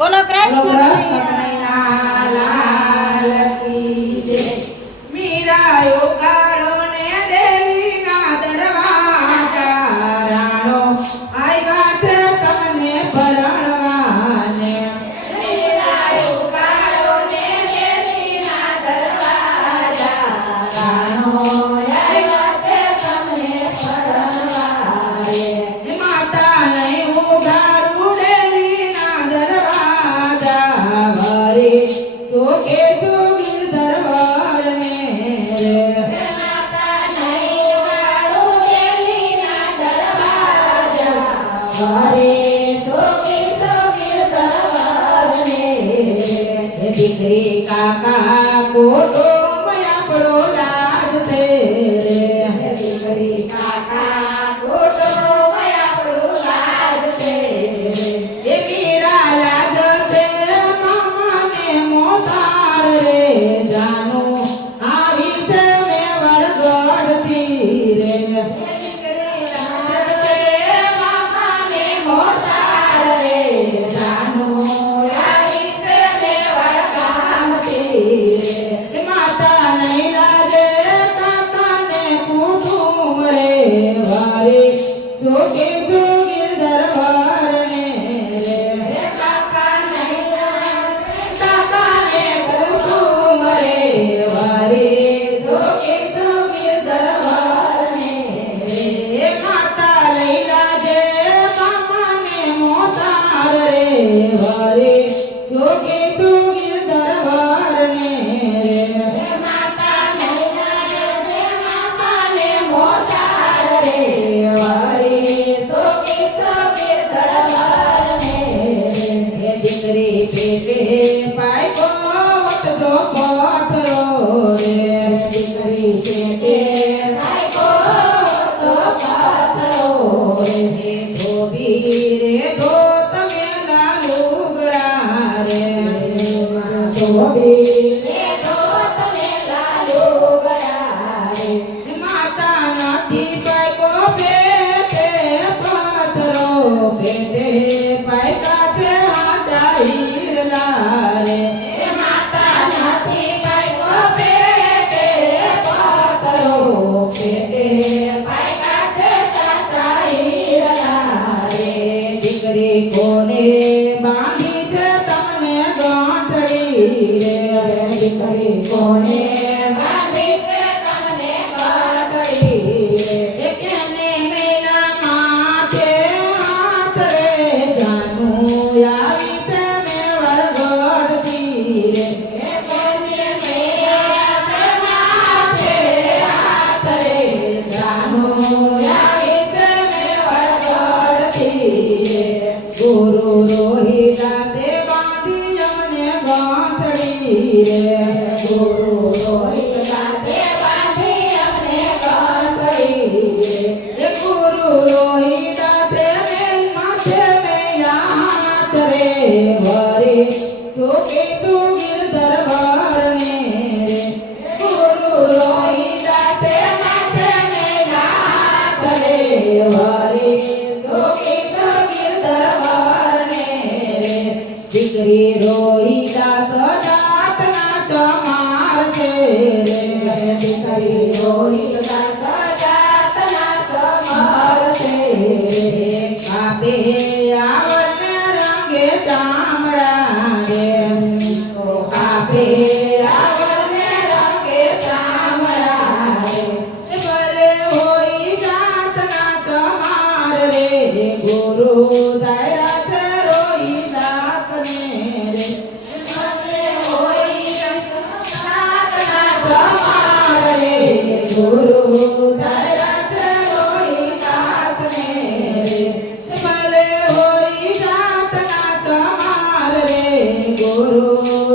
બોલો કૃષ્ણ કનૈયા લાલ કી જય. મીરા ઉગાડો ને દેવીના દરવાજા, રાણો આવ્યા છે તમને પરણવાને. મીરા ઉગાડો ને દેવીના દરવાજા, રાણો આવ્યા છે તમને પરણવાને. માતા નહીં ઉગાડું દેવીના દરવાજા, વરે તો કે જોગીર દરબારને રે. માતા નહીં ઉગાડું દેવીના દરવાજા, વરે જોગીર જોગીર દરબારને. દીકરી કાકા કુટુંબ આપણો લાજ છે રે. દીકરી કાકા કુટુંબ આપણું લાજ છે. એ મીરા લાજ છે મામાને મોતાર રે. જાનું આવી છે મેવડગઢથી રે. દીકરી લાજ છે મામાને મોસાળ રે. જાનું આવી છે મેવાડ ગામથી રે. એ માતા નહીં લાજે કાકાને કુટુંબ રે. વારે જોગે જોગીર દરબારને રે. કાકા નહીં કાકાને કુટુંબ રે. વારે જોગે જોગીર દરબારને રે. માતા નહીં લાજે મામાને મોતાર રે. વારે જોગે જોગીર દરબારને રે. માતા નહીં મામાને મોસાળ રે. વારી તોકી તોકી દરબારને રે. એ દીકરી પેટે પાયકો વટજો પથરો રે. દીકરી પેટે રાખ્યો તો પાથરો રે. એ ધોબી રે ધોત મેલા લુગડા રે. ધોબી રે ધોત મેલા લુગડા રે. માતા નથી પાયકો પેટે પથરો. પેટે પાયકા છે હાડા હીરલા રે. માતા નથી પાયકો પેટે પાથરો. પેટે પાયકા છે સાચા હીરલા રે. દીકરી કોને બાંધી છે તમને ગાંઠડી રે. દીકરી કોને બાંધી છે તમને ગાંઠડી રે. એ કેને મેલા માથે હાથ રે. જાનું આવી છે મેવડગઢથી રે. કોને મેળા માથે હાથ રે. જાનું આવી છે મેવાડગઢથી રે. ગુરુ રોહિતા તે બાંધી અમને ગાંઠડી રે. ગુરુ રોહિતા તે બાંધી અમને ગાંઠડી રે. એ ગુરુ રોહિતા તે મેલ માથે મેલા હાથ રે. વરે જોગે જોગીર દરબારને રે. ગુરુ રોહિતા તે માથે મેલા હાથ રે. વરે જોગે જોગીર દરબારને રે. દીકરી રોહિતા સદાતના ચમાર છે રે. દીકરી રોહિતા સજાતના કમર છે રે. કાપે આવને રંગે ચામડા રે. કાપે આવને રંગે ચામડા રે. ભલે હોય જાતના ચમાર રે. ગુરુ દાયરા છે રોહિદાસને રે. મને હોય સાતના ચમાર રે. ગુરુ દાયરા છે રોહિદાસને રે. ભલે હોય જાતના ચમાર રે. ગુરુ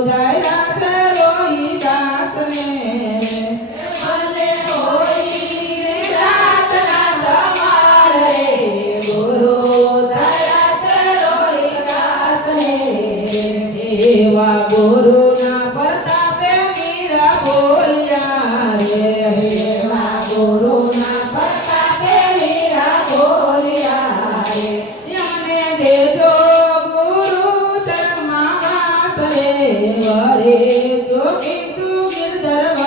દાયરા છે રોહિદાસને રે. મને હોય સાતના તમાર રે. ગુરુ દયા છે રોહિદાસને રે. એવા ગુરુના પ્રતાપે મીરા બોલ્યા રે. એવા ગુરુના પ્રતાપે મીરા બોલ્યા રે. દેજો ગુરુ કરે જો કીધું ગિરધર